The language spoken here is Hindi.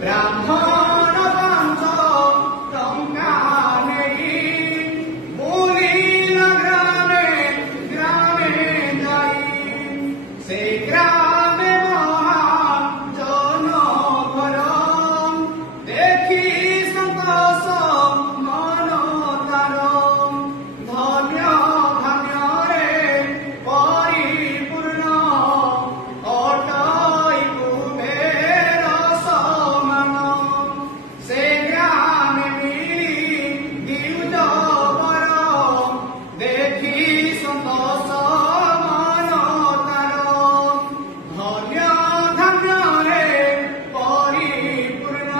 ब्राह्मण पांच टंका नहीं बुलिला ग्रामे ग्रामे जाई से ग्रामे महाजन घर देखी संतोष मन तार धन्य धन्य रे परिपूर्ण अटई कुबेर समान से ग्रामे मिली द्विज वर देखी संतोष मन तार धन्य धन्य रे परिपूर्ण।